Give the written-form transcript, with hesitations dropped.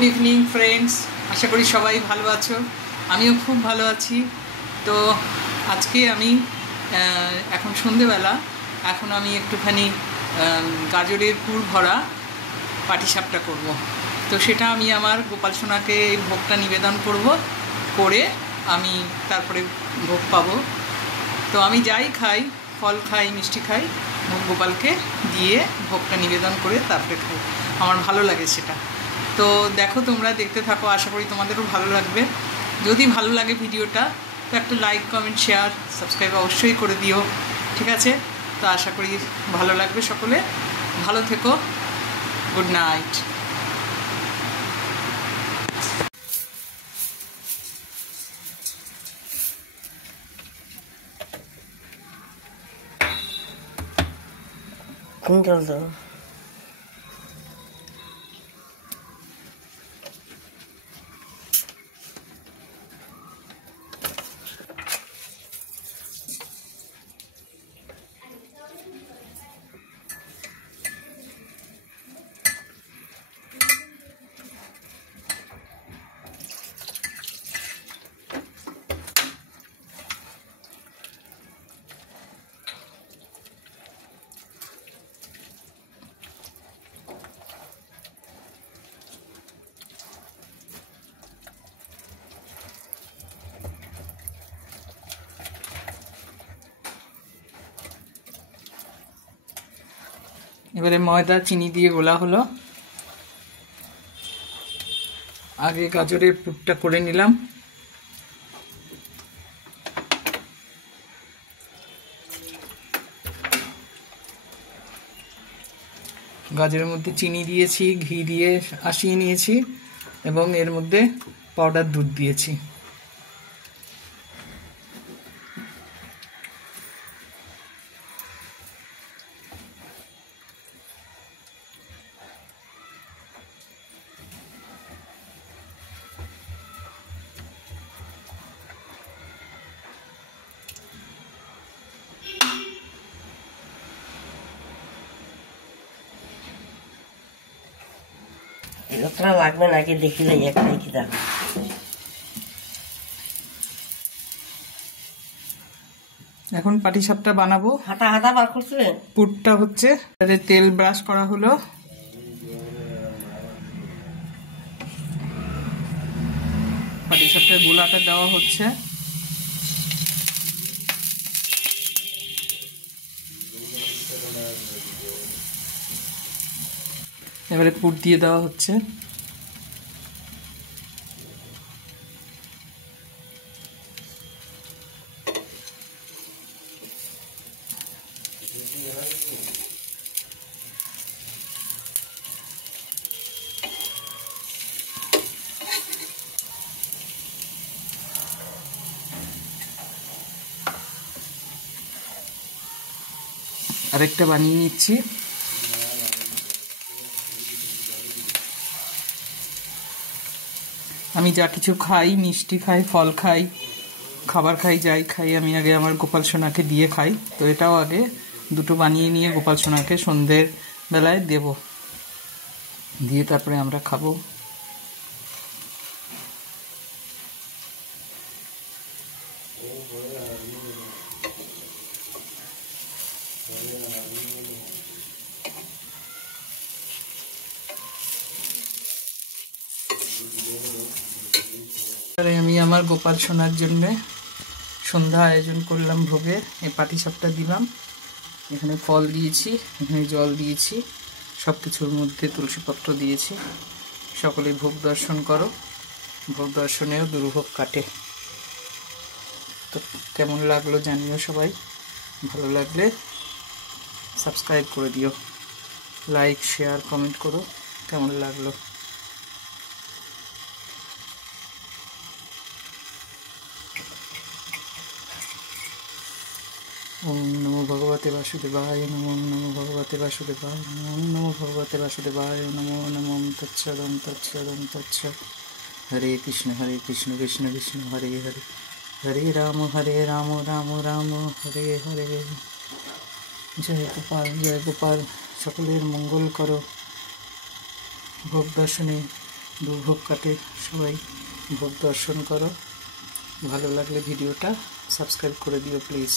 Good evening friends, আশা করি সবাই ভালো আছো। আমিও খুব ভালো আছি। তো আজকে আমি এখন সন্ধেবেলা, এখন আমি একটুখানি গাজরের পুর ভরা পাটিসাপটা করব। তো সেটা আমি আমার গোপাল সোনাকে ভোগটা নিবেদন করব, করে আমি তারপরে ভোগ পাবো। তো আমি যাই খাই, ফল খাই, মিষ্টি খাই, গোপালকে দিয়ে ভোগটা নিবেদন করে তারপরে খাই। আমার ভালো লাগে সেটা। তো দেখো, তোমরা দেখতে থাকো, আশা করি তোমাদেরও ভালো লাগবে। যদি ভালো লাগে ভিডিওটা, তো একটা লাইক, কমেন্ট, শেয়ার, সাবস্ক্রাইব অবশ্যই করে দিও, ঠিক আছে? তো আশা করি ভালো লাগবে। সকলে ভালো থেকো, গুড নাইট। কোন জল দাও? এবারে ময়দা চিনি দিয়ে গোলা হলো। আগে গাজরের পুরটা করে নিলাম। গাজরের মধ্যে চিনি দিয়েছি, ঘি দিয়ে আশিয়ে নিয়েছি এবং এর মধ্যে পাউডার দুধ দিয়েছি। যতটা লাগবে নাকি দেখিলে একটাই কি দাও? এখন পাটিসাপটা বানাবো। হাতা হাতা বার করছে। পুরটা হচ্ছে, তেল ব্রাশ করা হলো। পাটিসাপটার গোলাটা দেওয়া হচ্ছে। এবারে পুর দিয়ে দেওয়া হচ্ছে। আরেকটা বানিয়ে নিচ্ছি। আমি যা কিছু খাই, মিষ্টি খাই, ফল খাই, খাবার খাই, যাই খাই, আমি আগে আমার গোপাল সোনাকে দিয়ে খাই। তো এটাও আগে দুটো বানিয়ে নিয়ে গোপাল সোনাকে সন্ধ্যের বেলায় দেব, দিয়ে তারপরে আমরা খাবো। আমি আমার গোপাল সোনার জন্য সন্ধ্যা আয়োজন করলাম ভোগের। এই পাটিসাপটা দিলাম, এখানে ফল দিয়েছি, এখানে জল দিয়েছি, সব কিছুর মধ্যে তুলসীপত্র দিয়েছি। সকলে ভোগ দর্শন করো, ভোগ দর্শনেও দুর্ভোগ কাটে। তো কেমন লাগলো জানিও সবাই। ভালো লাগলে সাবস্ক্রাইব করে দিও, লাইক, শেয়ার, কমেন্ট করো কেমন লাগলো। ওম নমো ভগবতে বাসুদেবায় নমো, নমো ভগবতে বাসুদেবায় নমো, নমো ভগবতে বাসুদেবায় নমো, নমো তৎসদম তৎসদম তৎসদ। হরে কৃষ্ণ কৃষ্ণ কৃষ্ণ হরে হরে, হরে রাম রাম রাম হরে হরে। জয় গোপাল, সকলের মঙ্গল করো। ভোগ দর্শনে ভোগ কাটে, সবাই ভোগ দর্শন করো। ভালো লাগলে ভিডিওটা সাবস্ক্রাইব করে দিও প্লিজ।